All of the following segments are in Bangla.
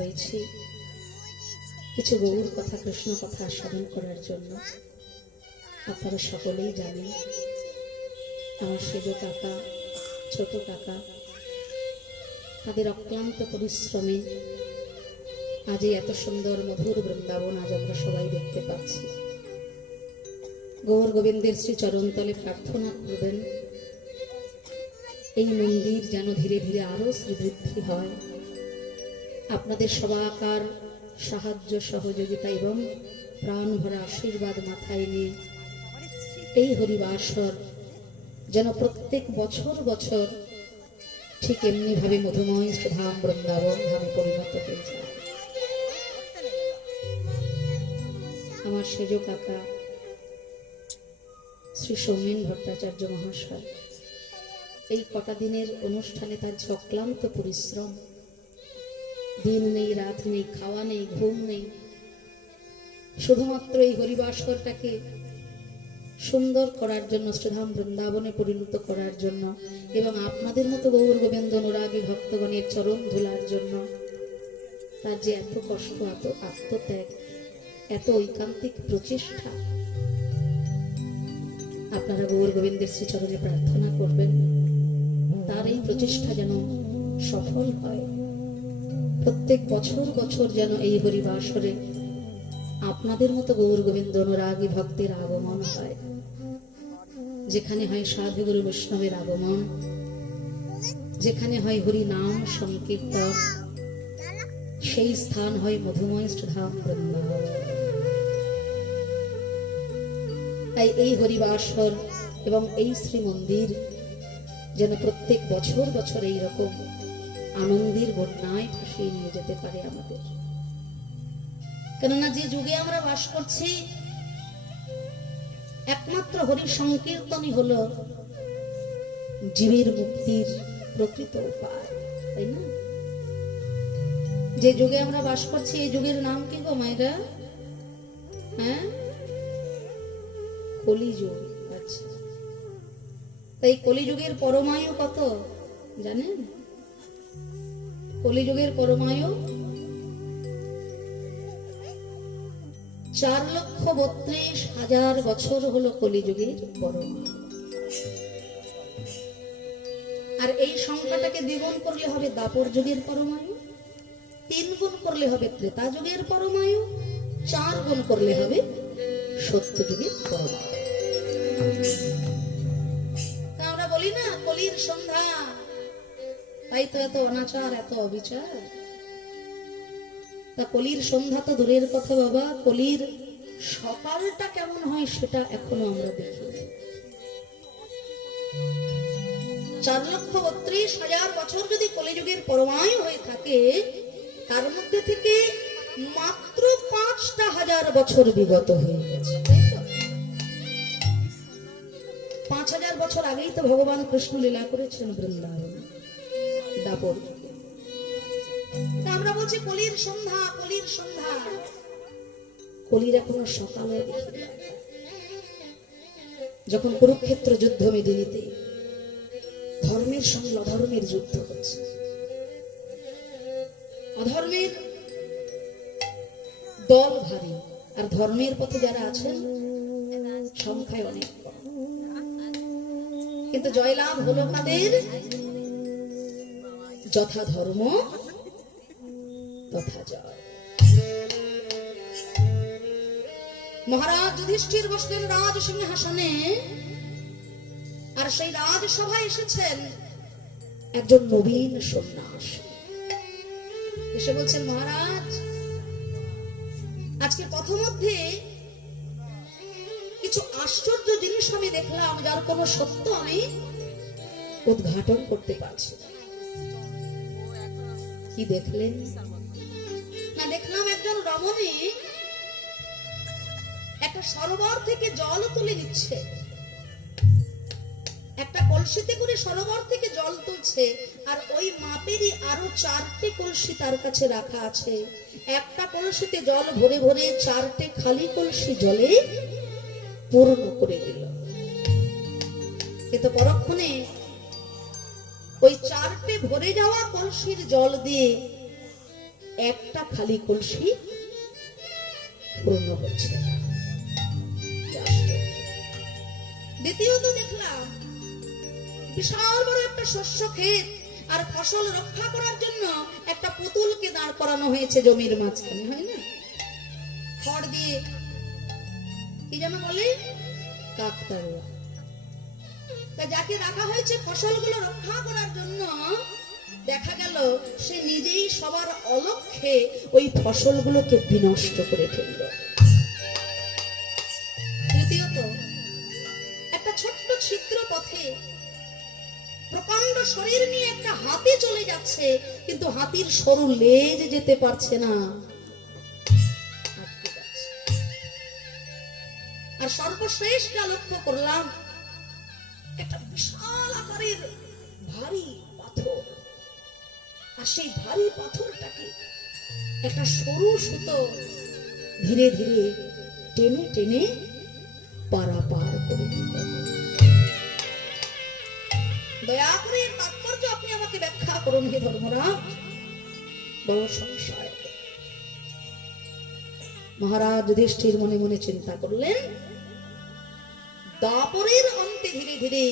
হয়েছি কিছু গৌর কথা, কৃষ্ণ কথা স্মরণ করার জন্য। আপনারা সকলেই জানেন আমার সেজ কাকা, ছোট কাকা, তাদের অক্লান্ত পরিশ্রমে আজ এত সুন্দর মধুর বৃন্দাবন আজ আমরা সবাই দেখতে পাচ্ছি। গৌর গোবিন্দের শ্রী চরণতলে প্রার্থনা করবেন এই মন্দির যেন ধীরে ধীরে আরো শ্রীবৃদ্ধি হয়। আপনাদের সবাকার সাহায্য সহযোগিতা এবং প্রাণ ভরা আশীর্বাদ মাথায় নিয়ে এই হরিবাসর যেন প্রত্যেক বছর বছর ঠিক এমনি ভাবে মধুময় ধাম বৃন্দাবন ধামে পরিণত হয়ে যায়। আমার সেজ কাকা শ্রী সৌমেন ভট্টাচার্য মহাশয় এই কটা দিনের অনুষ্ঠানে তার অক্লান্ত পরিশ্রম, দিন নেই রাত নেই, খাওয়া নেই ঘুম নেই, শুধুমাত্র এই হরিবাসরটাকে সুন্দর করার জন্য, শ্রীধাম বৃন্দাবনে পরিণত করার জন্য এবং আপনাদের মতো গৌর গোবিন্দ অনুরাগী ভক্তগণের চরণ ধুলার জন্য তার যে এত কষ্ট, এত আত্মত্যাগ, এত ঐকান্তিক প্রচেষ্টা। আপনারা গৌর গোবিন্দের শ্রীচরণে প্রার্থনা করবেন তার এই প্রচেষ্টা যেন সফল হয়। প্রত্যেক বছর বছর যেন এই হরিবাসরে আপনাদের মতো গৌর গোবিন্দ অনুরাগী ভক্তের আগমন হয়। যেখানে হয় সাধুগুরু বৈষ্ণবের আগমন, যেখানে হয় হরি নাম সংকীর্তন, সেই স্থান হয় মধুময় শ্রীধাম বৃন্দাবন। তাই এই হরিবাসর এবং এই শ্রী মন্দির যেন প্রত্যেক বছর বছর এইরকম আনন্দের বন্যায় ভাসিয়ে নিয়ে যেতে পারে আমাদের। কেননা যে যুগে আমরা বাস করছি একমাত্র হরি সংকীর্তনই হলো জীবের মুক্তির প্রকৃত উপায়, তাই না? যে যুগে আমরা বাস করছি এই যুগের নাম কি গো মায়েরা? হ্যাঁ, কলিযুগ। আচ্ছা, তাই কলিযুগের পরমায়ু কত জানেন? কলিযুগের পরমায়ু 4,32,000 বছর হলো কলিযুগের পরমায়ু। আর এই সংখ্যাটাকে দ্বিগুণ করলে হবে দাপর যুগের পরমায়ু, 3 গুণ করলে হবে ত্রেতা যুগের পরমায়ু, 4 গুণ করলে হবে সত্য যুগের পরমায়ু। আমরা বলি না কলির সন্ধ্যা, তাই তো এত অনাচার, এত অবিচার। তা কলির সন্ধ্যা তো দূরের কথা বাবা, কলির সকালটা কেমন হয় সেটা এখনো আমরা দেখি। 4,32,000 বছর যদি কলিযুগের পরমায়ু হয়ে থাকে, তার মধ্যে থেকে মাত্র 5,000 বছর বিগত হয়ে গেছে। 5,000 বছর আগেই তো ভগবান কৃষ্ণ লীলা করেছেন বৃন্দাবন দাপর। আমরা বলছি কলির সন্ধ্যা, কলির সন্ধ্যা। কলির এখনো সকালে দেখি। যখন কুরুক্ষেত্র যুদ্ধ মেদিনীতে ধর্মের সঙ্গে অধর্মের যুদ্ধ হচ্ছে, অধর্মের দল ভারী আর ধর্মের পথে যারা আছেন সংখ্যায় অনেক কম, কিন্তু জয়লাভ হলো কাদের? যথা ধর্ম তথা জয়। মহারাজ যুধিষ্ঠির বসলেন রাজ সিংহাসনে, আর সেই রাজসভায় এসেছেন একজন নবীন সন্ন্যাসী। এসে বলছেন, মহারাজ আজকে পথমধ্যে কিছু আশ্চর্য জিনিস আমি দেখলাম, যার কোনো সত্য আমি উদ্ঘাটন করতে পারছি। কি দেখলেন? না, দেখলাম একজন রমণী একটা সরোবর থেকে জল তুলে নিচ্ছে, একটা কলসিতে করে সরোবর থেকে জল তুলছে, আর ওই মাপেরই আরো 4টে কলসি তার কাছে রাখা আছে। একটা কলসিতে জল ভরে ভরে 4টে খালি কলসি জলে পূর্ণ করে দিল। কিন্তু পরক্ষণে ওই 4টে ভরে যাওয়া কলসির জল দিয়ে একটা খালি কলসি পূর্ণ হচ্ছে। দ্বিতীয়ত দেখলাম বিশাল বড় একটা শস্য ক্ষেত, আর ফসল রক্ষা করার জন্য একটা পুতুলকে দাঁড় করানো হয়েছে জমির মাঝখানে, হয় না, খড় দিয়ে, কি যেন বলে, কাকতাড়ুয়া। তা যাকে রাখা হয়েছে ফসলগুলো রক্ষা করার জন্য, দেখা গেল সে নিজেই সবার অলক্ষ্যে ওই ফসলগুলোকে বিনষ্ট করে ফেলল। তৃতীয়ত, একটা ছোট্ট ছিদ্র পথে প্রকাণ্ড শরীর নিয়ে একটা হাতি চলে যাচ্ছে, কিন্তু হাতির সরু লেজ যেতে পারছে না, আটকে যাচ্ছে। আর সর্বশেষ যা লক্ষ্য করলাম, একটা বিশাল আকারের ভারী পাথর, আর সেই ভারী পাথরটাকে একটা সরু সুতো ধীরে ধীরে টেনে টেনে পারাপার করে দিল। দয়া করে এর তাৎপর্য আপনি আমাকে ব্যাখ্যা করুন হে ধর্মরাজ, বড় সংশয়। মহারাজ যুধিষ্ঠির মনে মনে চিন্তা করলেন, দাপরের অন্তে ধীরে ধীরে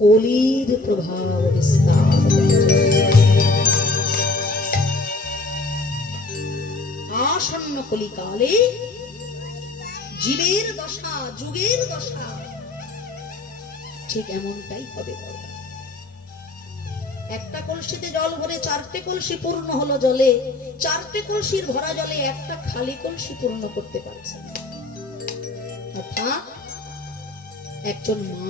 কলির প্রভাব বিস্তার, আসন্ন কলিকালে জীবের দশা, যুগের দশা ঠিক এমনটাই হবে। একটা কলসিতে জল ভরে 4টে কলসি পূর্ণ হলো জলে, 4টে কলসির ভরা জলে একটা খালি কলসি পূর্ণ করতে পারছে না। অর্থাৎ একজন মা,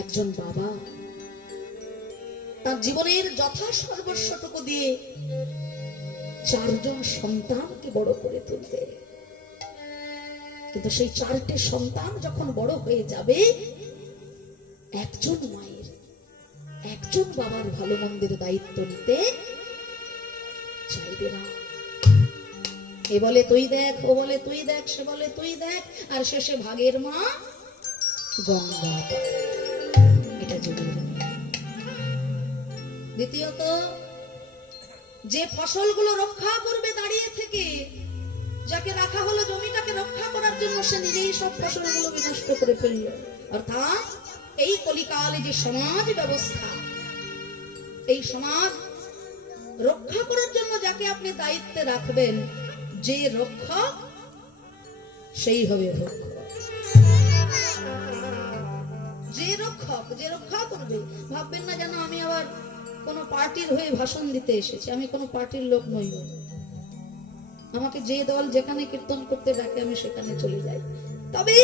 একজন বাবা তার জীবনের যথা সর্বস্বটুকু দিয়ে 4 জন সন্তানকে বড় করে তুলতে, কিন্তু সেই 4টে সন্তান যখন বড় হয়ে যাবে, একজন মায়ের, একজন বাবার ভালো মন্দের দায়িত্ব নিতে চাইবে না। এ বলে তুই দেখ, ও বলে তুই দেখ, সে বলে তুই দেখ, আর শেষে ভাগের মা গঙ্গা। এটা যুগের। দ্বিতীয়ত, যে ফসলগুলো রক্ষা করবে দাঁড়িয়ে থেকে, যাকে রাখা হলো জমিটাকে রক্ষা করার জন্য, সে নিজেই সব ফসলগুলো বিনষ্ট করে ফেলল। অর্থাৎ এই কলিকালে যে সমাজ ব্যবস্থা, এই সমাজ রক্ষা করার জন্য যাকে আপনি দায়িত্বে রাখবেন, যে রক্ষক সেই হবে ভক্ষক। যে রক্ষক, যে রক্ষা করবে, ভাববেন না যেন আমি আবার কোন পার্টির হয়ে ভাষণ দিতে এসেছি। আমি কোন পার্টির লোক নই। আমাকে যে দল যেখানে কীর্তন করতে ডাকে আমি সেখানে চলে যাই। তবে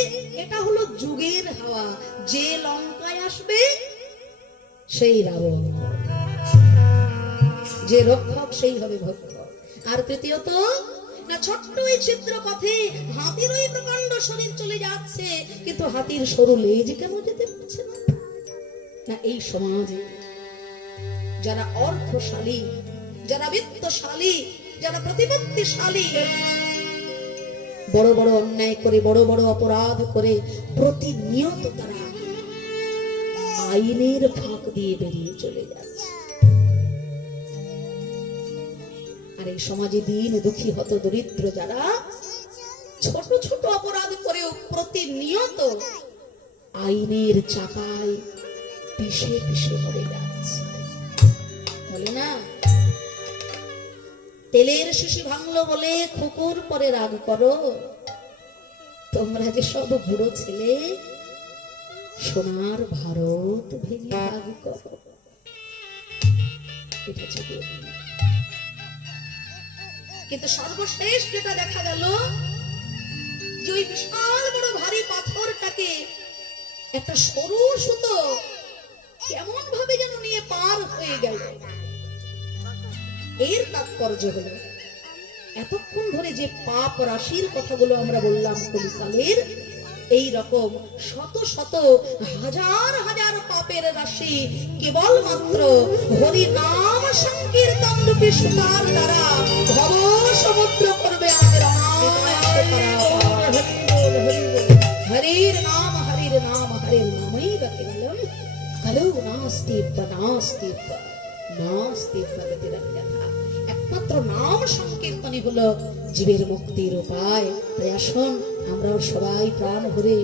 এটা হলো যুগের হাওয়া, যে লঙ্কায় আসবে সেই রাবণ, যে রক্ষক সেই হবে ভক্ষক। আর তৃতীয়ত, না ছোট্ট এই ছিদ্র পথে হাতির ওই প্রকাণ্ড শরীর চলে যাচ্ছে, কিন্তু হাতির সরু লেজ কেন যেতে পারছে না? না, এই সমাজে যারা অর্থশালী, যারা বিত্তশালী, যারা প্রতিপত্তিশালী, বড় বড় অন্যায় করে, বড় বড় অপরাধ করে প্রতিনিয়ত তারা আইনের ফাঁক দিয়ে বেরিয়ে চলে যাচ্ছে। আর এই সমাজে দিন দুঃখী হত দরিদ্র যারা ছোট ছোট অপরাধ করেও প্রতিনিয়ত আইনের চাকায় পিষে পিষে পড়ে যাচ্ছে। বলে না, তেলের শিশি ভাঙলো বলে কুকুর পরে রাগ করো, তোমরা যে সব বুড়ো ছেলে সোনার ভারত ভেঙে রাগ করো। এটা ছিল। কিন্তু সর্বশেষ যেটা দেখা গেল, যে ওই বিশাল বড় ভারী পাথরটাকে একটা সরু সুতো কেমন ভাবে যেন নিয়ে পার হয়ে গেল। এর তাৎপর্য হলো, এতক্ষণ ধরে যে পাপ রাশির কথাগুলো আমরা বললাম কলিকালের, এই রকম শত শত হাজার হাজার পাপের রাশি কেবলমাত্র হরি নাম সংকীর্তন রূপী সুতার দ্বারা ভব সমুদ্র করবে আমাদের অনায়াসে পারাপার। হরির নাম, হরির নাম, হরির নামই বা কেবলম কলৌ নাস্তি নাস্তি। নাস্তি প্রগতিরন্যথা। একমাত্র নাম সংকীর্তনই হলো জীবের মুক্তির উপায়। তাই আসুন আমরাও সবাই প্রাণ ভরে